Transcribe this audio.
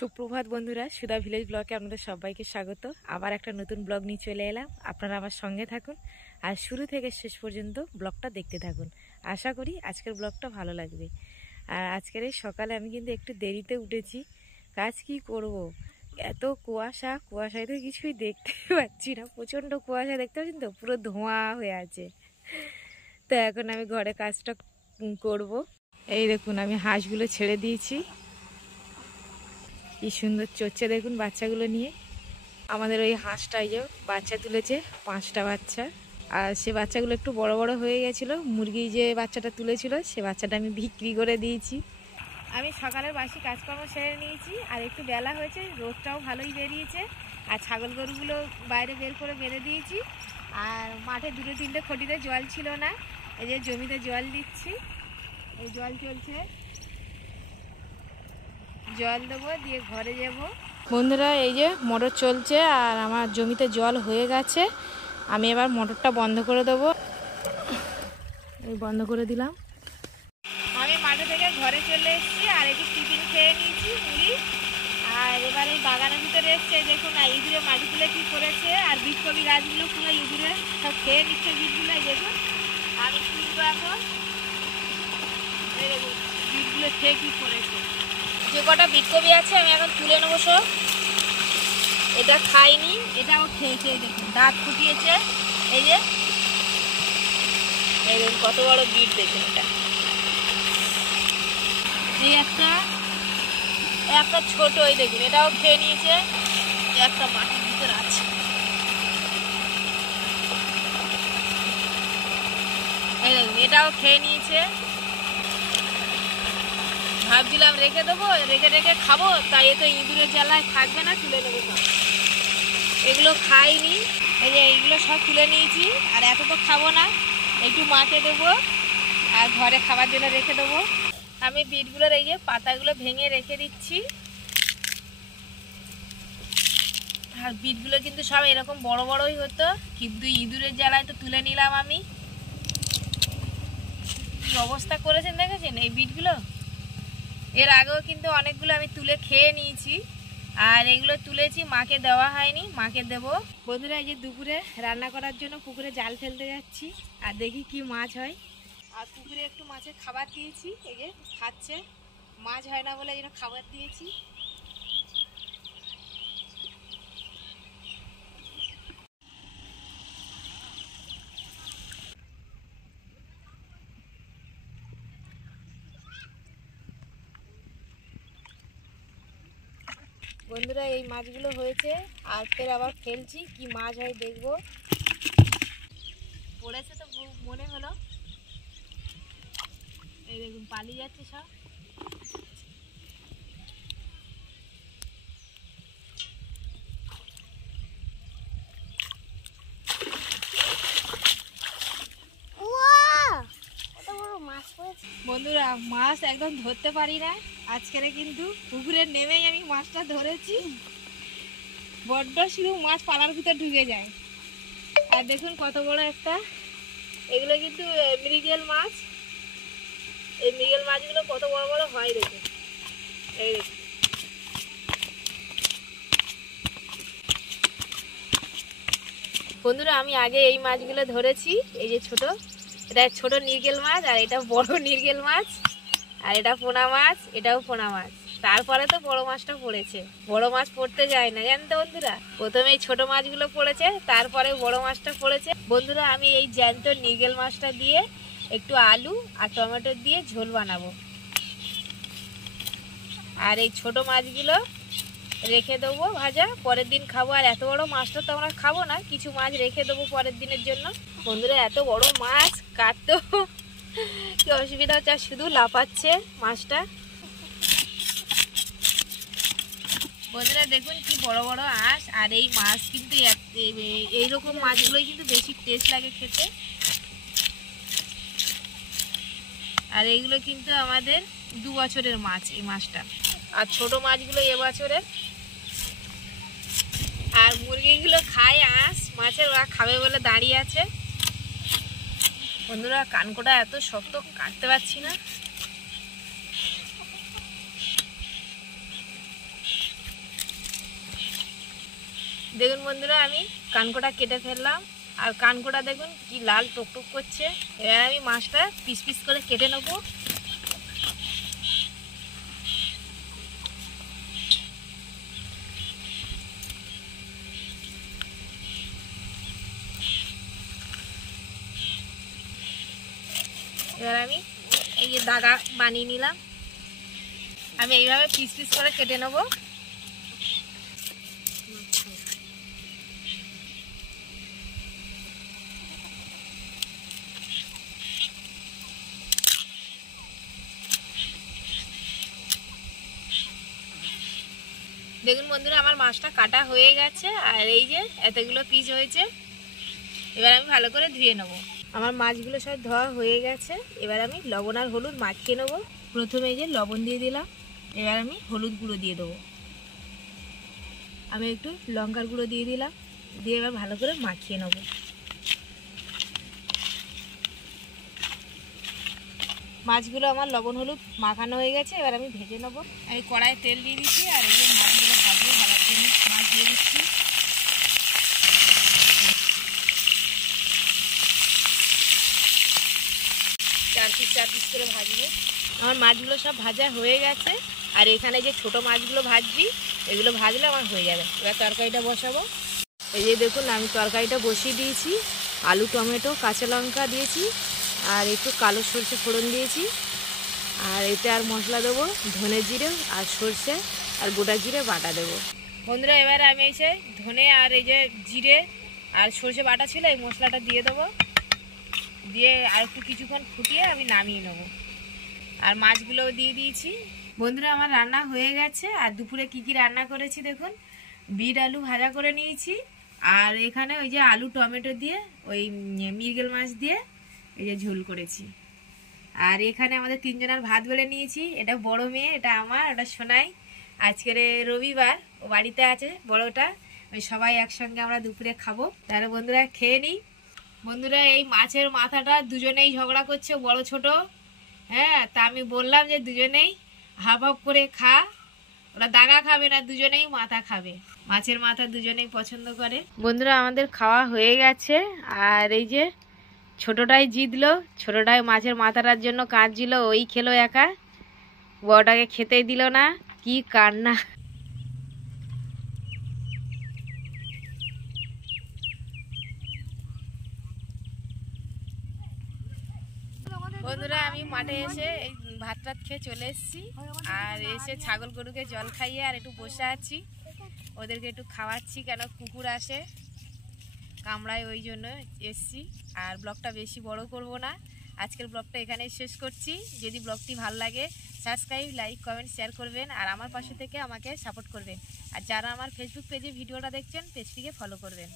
সুপ্রভাত বন্ধুরা, সুধা ভিলেজ ব্লগে আপনাদের সবাইকে স্বাগত। আবার একটা নতুন ব্লগ নিয়ে চলে এলাম। আপনারা আমার সঙ্গে থাকুন আর শুরু থেকে শেষ পর্যন্ত ব্লগটা দেখতে থাকুন। আশা করি আজকের ব্লগটা ভালো লাগবে। আর আজকের এই সকালে আমি কিন্তু একটু দেরিতে উঠেছি। কাজ কি করব, এত কুয়াশায় তো কিছুই দেখতে পাচ্ছি না। প্রচণ্ড কুয়াশা, দেখতে পাচ্ছেন তো, পুরো ধোঁয়া হয়ে আছে। তো এখন আমি ঘরে কাজটা করব। এই দেখুন, আমি হাঁসগুলো ছেড়ে দিয়েছি। কি সুন্দর চড়ছে দেখুন বাচ্চাগুলো নিয়ে। আমাদের ওই হাঁসটাই যে বাচ্চা তুলেছে, 5টা বাচ্চা। আর সে বাচ্চাগুলো একটু বড় বড় হয়ে গেছিলো। মুরগি যে বাচ্চাটা তুলেছিল সে বাচ্চাটা আমি বিক্রি করে দিয়েছি। আমি সকালের বাসি কাজকর্ম সেরে নিয়েছি। আর একটু বেলা হয়েছে, রোদটাও ভালোই বেরিয়েছে। আর ছাগল গরুগুলো বাইরে বের করে বেঁধে দিয়েছি। আর মাঠে 2-3টে খটিতে জল ছিল না, এই যে জমিতে জল দিচ্ছি। এই জল চলছে, জল দেবো, দিয়ে ঘরে যাব। বন্ধুরা, এই যে মোটর চলছে আর আমার জমিতে জল হয়ে গেছে। আমি এবার মোটরটা বন্ধ করে দেবো। এই বন্ধ করে দিলাম। আমি মাঠে থেকে ঘরে চলে এসেছি আর একটু টিফিন খেয়ে নিয়েছি মুড়ি। আর এবার এই বাগানের ভিতরে এসছে, দেখুন না ইঁদুরে মাটি তুলে কী করেছে। আর বীজকপি গাছগুলো পুরো ইঁদুরে সব খেয়ে নিচ্ছে বীজগুলো। দেখুন আমি তুলবো এখন। এই দেখুন বীজগুলো খেয়ে কী করেছে। যে কটা বীজকপি আছে আমি এখন তুলে নেবো সব। এটা খাইনি, এটাও খেয়েছে। দেখুন দাঁত ফুটিয়েছে। এই যে এই দেখুন কত বড় বিট, দেখুন এটা। এই একটা ছোট, এই দেখুন এটাও খেয়ে নিয়েছে। একটা মাটির ভিতরে আছে। এই দেখুন এটাও খেয়ে নিয়েছে। ভাবছিলাম রেখে দেবো, রেখে খাবো, তাই এ তো ইঁদুরের জ্বালায় থাকবে না, তুলে নেবো সব। এগুলো খাইনি, এই যে এইগুলো সব তুলে নিয়েছি। আর এত তো খাবো না, একটু মাকে দেবো আর ঘরে খাবার জন্য রেখে দেবো। আমি বিটগুলোর এই যে পাতাগুলো ভেঙে রেখে দিচ্ছি। আর বিটগুলো কিন্তু সব এরকম বড় বড়ই হতো, কিন্তু ইঁদুরের জ্বালায় তো তুলে নিলাম আমি। কি অবস্থা করেছেন দেখেছেন এই বিটগুলো। এর আগেও কিন্তু অনেকগুলো আমি তুলে খেয়ে নিয়েছি। আর এগুলো তুলেছি, মাকে দেওয়া হয়নি, মাকে দেব। বন্ধুরা, এই যে দুপুরে রান্না করার জন্য পুকুরে জাল ফেলতে যাচ্ছি। আর দেখি কি মাছ হয়। আর পুকুরে একটু মাছের খাবার দিয়েছি, এই যে খাচ্ছে। মাছ হয় না বলে এই জন্য খাবার দিয়েছি। বন্ধুরা, এই মাছগুলো হয়েছে, আর ফের আবার ফেলছি। কি মাছ হয় দেখবো। পড়েছে তো মনে হলো। এই দেখুন পালিয়ে যাচ্ছে সব। বন্ধুরা, মাছ একদম ধরতে পারি না। আজকের কিন্তু পুকুরে নেমেই আমি মাছটা ধরেছি। বড্ড শুধু মাছ পালার ভিতর ঢুকে যায়। আর দেখুন কত বড় একটা। এগুলো কিন্তু মৃগেল মাছ। এই মৃগেল মাছগুলো কত বড় বড় হয় দেখুন। এই দেখুন বন্ধুরা, আমি আগে এই মাছগুলো ধরেছি। এই যে ছোট, এটা ছোট নির্গেল মাছ, আর এটা বড় নির্গেল মাছ। আর এটা পোনা মাছ, এটাও পোনা মাছ। তারপরে তো বড় মাছটা পড়েছে। বড় মাছ পড়তে যায় না জানতো বন্ধুরা। প্রথমে এই ছোট মাছগুলো পড়েছে, তারপরে বড় মাছটা পড়েছে। বন্ধুরা, আমি এই জ্যান্ত নির্গেল মাছটা দিয়ে একটু আলু আর টমেটো দিয়ে ঝোল বানাবো। আর এই ছোট মাছগুলো রেখে দেবো ভাজা, পরের দিন খাবো। আর এত বড় মাছটা তো আমরা খাবো না, কিছু মাছ রেখে দেবো পরের দিনের জন্য। বন্ধুরা, এত বড় মাছ কাটতে কি অসুবিধা হচ্ছে, শুধু লাফাচ্ছে মাছটা। বন্ধুরা দেখুন কি বড় বড় আঁশ। আর এই মাছ কিন্তু এইরকম মাছগুলোই কিন্তু বেশি টেস্ট লাগে খেতে। আর এইগুলো কিন্তু আমাদের 2 বছরের মাছ, এই মাছটা। আর ছোট মাছগুলো এবছরের। আর মুরগিগুলো খায় আঁশ মাছের, ওরা খাবে বলে দাঁড়িয়ে আছে। বন্ধুরা, কানকোটা এত শক্ত, কাটতে পারছি না। দেখুন বন্ধুরা, আমি কানকোটা কেটে ফেললাম, আর কানকোটা দেখুন কি লাল টকটক করছে। এবার আমি মাছটা পিস পিস করে কেটে নেবো। এবার আমি এই যে দাগা বানিয়ে নিলাম, আমি এইভাবে পিস পিস করে কেটে নেব। দেখুন বন্ধুরা, আমার মাছটা কাটা হয়ে গেছে, আর এই যে এতগুলো পিস হয়েছে। এবার আমি ভালো করে ধুয়ে নেব। আমার মাছগুলো সব ধোয়া হয়ে গেছে। এবার আমি লবণ আর হলুদ মাখিয়ে নেবো। প্রথমে এই যে লবণ দিয়ে দিলাম, এবার আমি হলুদ গুঁড়ো দিয়ে দেবো। আমি একটু লঙ্কার গুঁড়ো দিয়ে দিলাম, দিয়ে এবার ভালো করে মাখিয়ে নেব। মাছগুলো আমার লবণ হলুদ মাখানো হয়ে গেছে, এবার আমি ভেজে নেব। আমি কড়াইয়ে তেল দিয়ে দিচ্ছি, আর এই যে মাছগুলো ভাজবো, ভাজার জন্য মাছ দিয়ে দিচ্ছি। চার পিস করে ভাজবো। আমার মাছগুলো সব ভাজা হয়ে গেছে, আর এখানে যে ছোট মাছগুলো ভাজছি, এগুলো ভাজলে আমার হয়ে যাবে। এবার তরকারিটা বসাবো। এই যে দেখুন, আমি তরকারিটা বসিয়ে দিয়েছি। আলু, টমেটো, কাঁচা লঙ্কা দিয়েছি, আর একটু কালো সরষে ফোড়ন দিয়েছি। আর এতে আর মশলা দেবো, ধনে জিরে আর সরষে আর গোটা জিরে বাটা দেবো। বন্ধুরা, এবার আমি এসে ধনে আর এই যে জিরে আর সরষে বাটা ছিল, এই মশলাটা দিয়ে দেবো। দিয়ে আর একটু কিছুক্ষণ ফুটিয়ে আমি নামিয়ে নেবো। আর মাছগুলোও দিয়ে দিয়েছি। বন্ধুরা, আমার রান্না হয়ে গেছে। আর দুপুরে কি কি রান্না করেছি দেখুন। বিট আলু ভাজা করে নিয়েছি, আর এখানে ওই যে আলু টমেটো দিয়ে ওই মৃগেল মাছ দিয়ে এই যে ঝোল করেছি। আর এখানে আমাদের তিনজনের ভাত বেড়ে নিয়েছি। এটা বড় মেয়ে, এটা আমার, ওটা সোনাই। আজকের রবিবার, ও বাড়িতে আছে বড়টা। ওই সবাই একসঙ্গে আমরা দুপুরে খাবো। তাহলে বন্ধুরা খেয়ে নিই। বন্ধুরা, এই মাছের মাথাটা দুজনেই ঝগড়া করছে, বড় ছোট। হ্যাঁ, তা আমি বললাম যে দুজনেই হাফ হাফ করে খা। ওরা দাগা খাবে না, দুজনেই মাথা খাবে। মাছের মাথা দুজনেই পছন্দ করে। বন্ধুরা, আমাদের খাওয়া হয়ে গেছে। আর এই যে ছোটটাই জিতলো, ছোটটাই মাছের মাথাটার জন্য কাঁদছিল, ওই খেলো একা, বড়টাকে খেতেই দিল না। কি কান্না! বন্ধুরা, আমি মাঠে এসে এই ভাত টাত খেয়ে চলে এসেছি। আর এসে ছাগল গরুকে জল খাইয়ে আর একটু বসে আছি, ওদেরকে একটু খাওয়াচ্ছি। কেন কুকুর আসে কামড়ায়, ওই জন্য এসছি। আর ব্লগটা বেশি বড় করব না, আজকের ব্লগটা এখানেই শেষ করছি। যদি ব্লগটি ভালো লাগে, সাবস্ক্রাইব, লাইক, কমেন্ট, শেয়ার করবেন। আর আমার পাশে থেকে আমাকে সাপোর্ট করবেন। আর যারা আমার ফেসবুক পেজে ভিডিওটা দেখছেন, পেজটিকে ফলো করবেন।